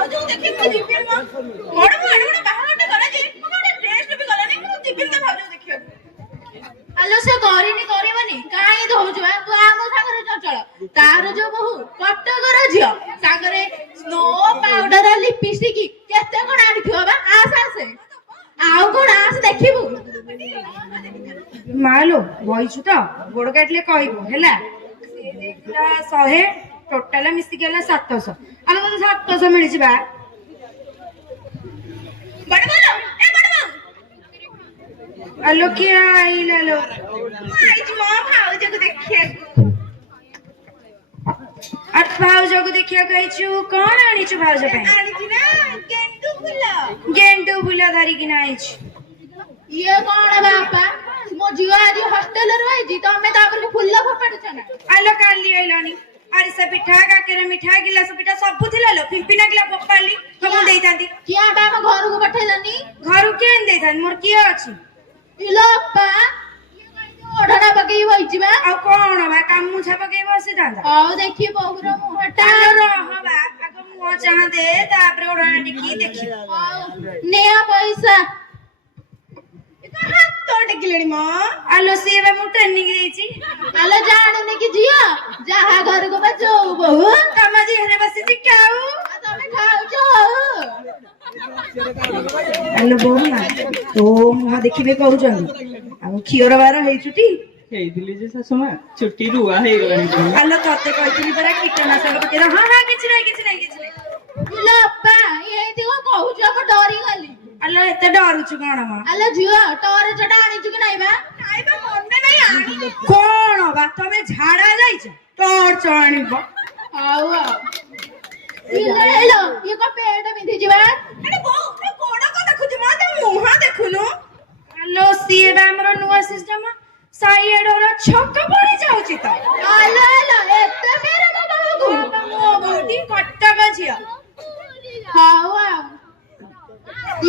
ଭାଉଜକୁ ଦେଖି ମୁଁ ଯିବି ମ ବଡ ମୁଁ ଆଡେ ଗୋଟେ ବାହାଘରଟେ କଲା ଯେ ମୁଁ ଗୋଟେ ଡ୍ରେସ ବି ଗଲାନି ମୁଁ ଯିବି ତ ଭାଉଜକୁ ଦେଖିବାକୁ। ଆଲୋ ସେ କରିନି କରିବନି କାହିଁ ଦଉଛୁ ତୁ ଆମ ସାଙ୍ଗରେ ଚଞ୍ଚଳ ତାର ଯୋଉ ବୋହୁ କଟକର ଝିଅ ସାଙ୍ଗରେ ସ୍ନୋ ପାଉଡର ଲିପଷ୍ଟିକ କେତେ କଣ ଆଣିଥିବ ବା ଆସେ ଆସେ ଆଉ କଣ ଆସେ ଦେଖିବୁ। ମାଲୋ ବଇଛୁ ତ ଗୋଡ କାଟିଲେ କହିବୁ ହେଲା। 100 ଟୋଟାଲ ମିଶିକି ହେଲା 700 ଆଲୋ ତତେ 700 ମିଳିଛି ବା। ବଡ ବୋଉ ଏ ବଡ ବୋଉ ଆଲୋ କିଏ ଆଇଲା ଲୋ? ମୁଁ ଆଇଛି ମୋ ଭାଉଜକୁ ଦେଖିବାକୁ। ଆଉ ଭାଉଜକୁ ଦେଖିବାକୁ ଆଇଛୁ କଣ ଆଣିଛୁ ଭାଉଜ ପାଇଁ? ଆଣିଛି ନା ଗେଣ୍ଡୁ ଫୁଲ। ଗେଣ୍ଡୁ ଫୁଲ ଧରିକିନା ଆଇଛୁ। ଇଏ କଣ ବାପା ମୋ ଝିଅ ଆଜି ହଷ୍ଟେଲରେ ରହିଛି ତମେ ତାପରେ ଫୁଲ ଫୋପାଡୁଛ ନା। ଆଲୋ କାଲି ଆଇଲାନି ଆରିସା ପିଠା କାକେରା ମିଠା ଗିଲାସ ପିଠା ସବୁ ଥିଲା ଲୋ ଫିମ୍ପି ନାଗିଲା ଫୋପାଡିଲି ତମକୁ ଦେଇଥାନ୍ତି। କିଏ ଆବା ଆମ ଘରକୁ ପଠେଇଲାନି? ଘରୁ କେମିତି ଦେଇଥାନ୍ତି ମୋର କିଏ ଅଛି? ଇଲୋ ବାପା ଓଢଣା ପକେଇ ବଇଛି ବା। ଆଉ କଣ ବା କାମୁଛା ପକେଇ ବସିଥାନ୍ତା। ହଉ ଦେଖି ବୋହୁର ମୁହଁଟା ରହ ବା ଆଗ ମୁହଁ ଚାହା ଦେ ତାପରେ ଓଢଣା ଟିକି ଦେଖିବୁ। ନିଅ ପଇସା। ହାତ ଟେକିଲେଣି ମ। ଆଲୋ ସିଏ ବା ମୁଁ ଟ୍ରେନିଂ ଦେଇଛି। ଆଲୋ ଜାଣୁନି କି ଝିଅ ଯାହା ଘରକୁ ବା ଯୋଉ ବୋହୁ ତମ ଝିଅରେ ବସିଛି କାଉ। ତମେ ଖାଉଛ। ଆଲୋ ବୋଉ ମା ତୋ ମୁହଁ ଦେଖିବେ କହୁଛନ୍ତି ଆଉ କ୍ଷୀର ବାର ହେଇଛୁଟି? ହେଇଥିଲି ଯେ ଶାଶୁମା ଛୁଟି ରୁଆ ହେଇଗଲାଣି। ଆଲୋ ତତେ କହିଥିଲି ପରା କୀଟନାଶକ ପକେଇ ହଁ ହଁ କିଛି ନାହିଁ କିଛି ନାହିଁ କିଛି ନାହିଁ। ଇଲୋ ବାପା ଏଇଠି କଣ କହୁଛୁ ଆମ ଡରିଗଲି। ଆଲୋ ଏତେ ଡରୁଛୁ କଣ ମ? ଆଲୋ ଝିଅ ଟର୍ଚଟା ଆଣିଛୁ କି ନାଇଁ ବା? ନାଇଁ ବା ମନେ ନାହିଁ ଆଣିନି। କଣ ବା ତମେ ଝାଡା ଯାଇଛ ଟର୍ଚ ଆଣିବ? ହଉ ଆଉ ଇଲୋ ଇଏ କଣ ପେଟ ବିନ୍ଧିଛି ବା? ଆରେ ବୋଉ ତୁ ଗୋଡ କଣ ଦେଖୁଛୁ ମ ତା ମୁହଁ ଦେଖୁନୁ। ଆଲୋ ସିଏ ବା ଆମର ନୂଆ ସିଷ୍ଟମ ସାଇଏଡର ଛକ ପଡି ଯାଉଛି ତ। ଆଲୋ ଏତେ ଫେର ମୋ ବୋହୁକୁ। ମୋ ବୋଉଟି କଟକ ଝିଅ। ହଉ ଆଉ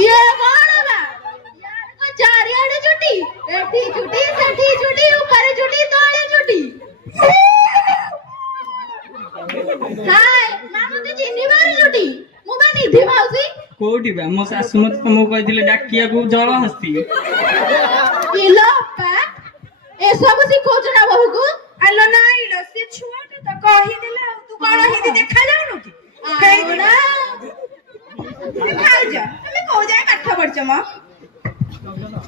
ଇଏ କଣ ବା? ଚାରିଆଡେ ଚୁଟି ଏଠି ଚୁଟି ସେଠି ଚୁଟି ଉପରେ ଚୁଟି ତଳେ ଚୁଟି। ହାय ମାମା ତୁ ଚିହ୍ନି ପାରୁଛୁଟି ମୁଁ ବା ନିଧି ମାଉସୀ। କୋଉଠି ବା ମୋ ଶାଶୁ ମତେ ତମକୁ କହିଥିଲେ ଡାକିବାକୁ ଜଳ ହସ୍ତି। ଇଲୋ ବାପା ଏସବୁ ଶିଖଉଛୁ ନା ବୋହୁକୁ? ଆଲୋ ନାଇଁ ଲୋ ସେ ଛୁଆଟା ତ କହିଦେଲା ଆଉ ତୁ କଣ ହିନ୍ଦୀ ଦେଖା ଯାଉନୁ କି? ଆଉଡା ଭାଉଜ ତମେ କୋଉ ଯାଏ ପାଠ ପଢିଛ ମ?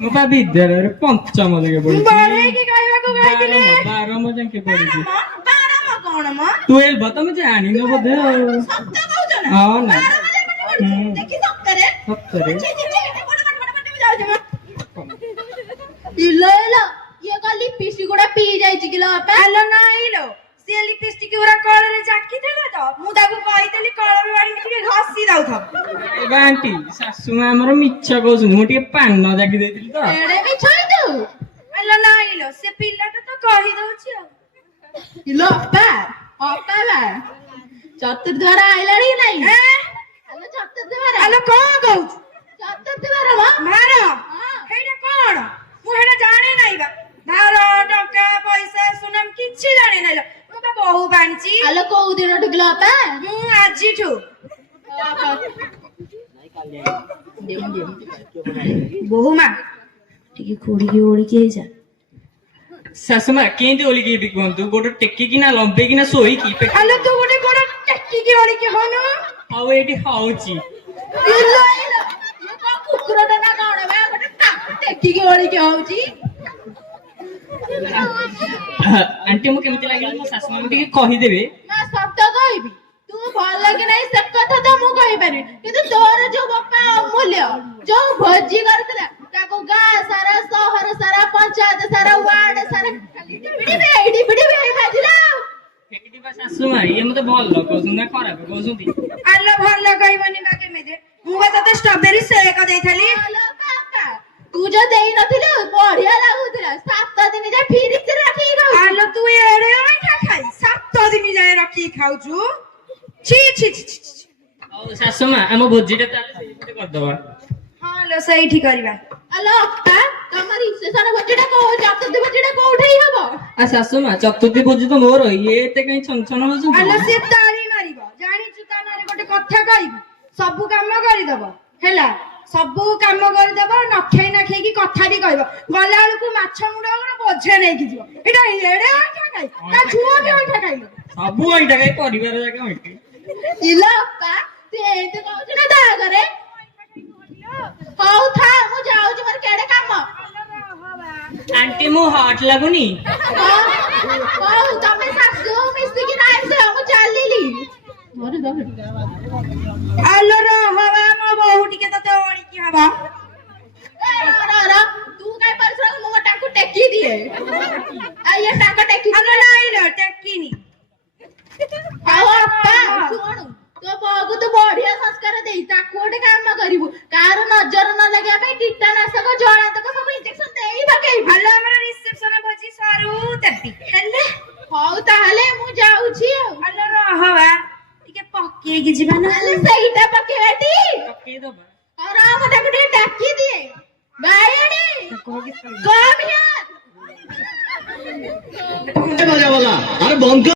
ମୁଁ ବା ବିଦ୍ୟାଳୟରେ ପଞ୍ଚମ ଯାକେ ପଢିଛି। ବଢେଇକି କହିବାକୁ କହିଥିଲେ। ବାରମ ଯାକେ ପଢିଛି। ବାରମ କଣ ମ? 12 ତମେ ଜାଣିନ ବୋଧେ ଆଉ। ସତ କହୁଛ ନା? ହଁ ନା ବାରମ ଯାଏ ପାଠ ପଢିଛ? ଦେଖି ସତରେ? ସତରେ। ଛି, ଛି, ଛି, ଏତେ ବଡ ପାଠ ମୁଁ ଯାଉଛି ମ। ଇଲୋ ଇଏ କଣ ଲିପଷ୍ଟିକ ଗୁଡା ପିଇ ଯାଇଛି କିଲୋ ବାପା? ଆଲୋ ନାଇଁ ଲୋ ସିଏ ଲିପଷ୍ଟିକ ଗୁରା କଳରେ ଜାକିଥିଲା ତ ମୁଁ ତାକୁ କହିଥିଲି କଳରୁ ଆଣିକି ଟିକେ ଘଷି ଦଉଥାଉ। ଆଣ୍ଟି ଶାଶୁମା ଆମର ମିଛ କହୁଛନ୍ତି ମୁଁ ଟିକେ ପାନ ଜାକି ଦେଇଥିଲି ତ। ଏଡେ ମିଛ ହେଇଛୁ। ଆଲୋ ନାଇଁ ଲୋ ସେ ପିଲାଟା ତ କହିଦଉଛି ଆଉ। ଇଲୋ ଅପା ଅପା ବା ଚତୁର୍ଦ୍ୱାର ଆଇଲାଣି କି ନାଇଁ? ଆଲୋ ଚତୁର୍ଦ୍ୱାର ଆଲୋ କଣ କହୁଛୁ? ଚତୁର୍ଦ୍ୱାର ବା ଭାର ହେଇଟା କଣ? ମୁଁ ହେଇଟା ଜାଣି ନାହିଁ ବା। ଭାର ଟଙ୍କା ପଇସା ସୁନାମ କିଛି ଜାଣି ନାହିଁ ଲୋ। ମୁଁ ବା ବୋହୁ ବାଣିଛି। ଆଲୋ କୋଉ ଦିନଠୁ କିଲୋ ଅପା? ମୁଁ ଆଜିଠୁ। ବୋହୁ ମା ଟିକେ ଖୁଡିକି ଓଳିକି ହେଇଯା। ଶାଶୁମା କେମିତି ଓଳିକି ହେବି କୁହନ୍ତୁ? ଗୋଡ ଟେକିକିନା ଲମ୍ବେଇକିନା ଶୋଇକି ଆଲୋ ତୁ ଗୋଟେ ଗୋଡ ଟେକିକି ଓଳିକି ହଉନୁ। ହଉ ଏଇଠି ହଉଛି। ଇଲୋ ଇଏ କଣ କୁକୁରଟା ନା କଣ ବା ଗୋଟେ ଟେକିକି ଓଳିକି ହଉଛି। ଆଣ୍ଟି ମୁଁ କେମିତି ଲାଗିଲା ମୋ ଶାଶୁମାଙ୍କୁ ଟିକେ କହିଦେବେ। ନା ସତ କହିବି ତୁ ଭଲ କି ନାହିଁ ସେ କଥା ତ ମୁଁ କହିପାରିବି କିନ୍ତୁ ତୋର ଯୋଉ ବାପା ଅମୂଲ୍ୟ ଯୋଉ ଭୋଜି କରୁଥିଲା ତାକୁ ଗାଁ ସାରା ସହର ସାରା ପଞ୍ଚାୟତ ସାରା ୱାର୍ଡ ସାରା ଏଇଠି ବାଜିଲା। ହେଇଠି ବା ଶାଶୁମା ଇଏ ମତେ ଭଲ କହୁଛନ୍ତି ନା ଖରାପ କହୁଛନ୍ତି? ଆଲୋ ଭଲ କହିବନି ବା କେମିତି? ମୁଁ ବା ତତେ ଷ୍ଟ୍ରବେରୀ ସେକ୍ ଦେଇଥିଲି। ଆଲୋ ବାପା ତୁ ଯୋଉ ଦେଇନଥିଲୁ ବଢିଆ ଲାଗୁଥିଲା 7 ଦିନ ଯାଏ ଫ୍ରିଜରେ ରଖିକି ଖାଉ। ଆଲୋ ତୁ ଏଡେ ଅଇଁଠା ଖାଇ 7 ଦିନ ଯାଏ ରଖିକି ଖାଉଛୁ। ଛି ଛି ଛି ଛି। ହଉ ଶାଶୁମା ଆମ ଭୋଜିଟା ତାହେଲେ ସେଇପଟେ କରିଦବା। ହଁ ଲୋ ସେଇଠି କରିବା। ଆଲୋ ଅପା ତମ ରିସେପସନ ଭୋଜିଟା ଚତୁର୍ଥୀ ଭୋଜିଟା କୋଉଠି ହବ? ଆ ଶାଶୁମା ଚତୁର୍ଥୀ ଭୋଜି ତ ମୋର ଇଏ ଏତେ କାହିଁ ଛନ ଛନ ହଉଛନ୍ତି? ଆଲୋ ସିଏ ତାଳି ମାରିବ ଜାଣିଛୁ ତା ନାଁରେ ଗୋଟେ କଥା କହିବି ସବୁ କାମ କରିଦବ ହେଲା, ସବୁ କାମ କରିଦବ, ନଖେଇ ନଖେଇକି କଥା ବି କହିବ। ଗଲା ବେଳକୁ ମାଛ ମୁଣ୍ଡ କଣ ବୋଝେ ନେଇକି ଯିବ। ଏଇଟା ଏଡେ ଅଇଁଠା ଖାଇ, ତା ଛୁଆ ବି ଅଇଁଠା ଖାଇବ। ସବୁ ଅଇଁଠା ଖାଇ ପରିବାର ଯାକ ଅଇଁଠା। ଇଲୋ ଅପା ତୁ ଏମିତି କହୁଛୁ ନା ତା ଆଗରେ? ହଉ ଥା ମୁଁ ଯାଉଛି, ମୋର କେଡେ କାମ। ଆଣ୍ଟି ମୁଁ ହଟ୍ ଲାଗୁନି? ହଉ ତମେ ଶାଶୁ ମିଶିକି ନାଇସ, ମୁଁ ଚାଲିଲି। ଆଲୋ ରହବା ମୋ ବୋହୁ ଟିକେ ତତେ ଅଳିକି ହବା। ତୁ କାଇଁ ପରିଶ୍ରମ, ମୁଁ ତାଙ୍କୁ ଟେକି ଦିଏ। ଆଉ ଇଏ ତାଙ୍କ ଟେକି ଆଲୋ ନାଇଁ ଲୋ ଟେକିନି। ଆଉ ଅପା ଶୁଣୁ, ତୋ ବୋଉକୁ ତୁ ବଢିଆ ସଂସ୍କାର ଦେଇ ତାକୁ ଗୋଟେ କାମ କରିବୁ, କାହାର ନଜର ନ ଲାଗିବା ପାଇଁ କୀଟନାଶକ ଜଳାନ୍ତକ ସବୁ ଇଞ୍ଜେକ୍ସନ ଦେଇ ପକେଇବୁ। ଆଲୋ ଆମର ରିସେପସନ ଭୋଜି ସରୁ ଦେବି ହେଲେ। ହଉ ତାହେଲେ ମୁଁ ଯାଉଛି ଆଉ। ଆଲୋ ରହବା ଟିକେ ପକେଇକି ଯିବା ନା। ହେଲେ ସେଇଟା ପକେଇବାଟି। ପକେଇଦବା। ଆଉ ରହ ମୁଁ ତାକୁ ଟିକେ ଡାକି ଦିଏ। ବାଇଆଣି କମ୍ ହିଅର୍। ଆରେ ବନ୍ଧୁ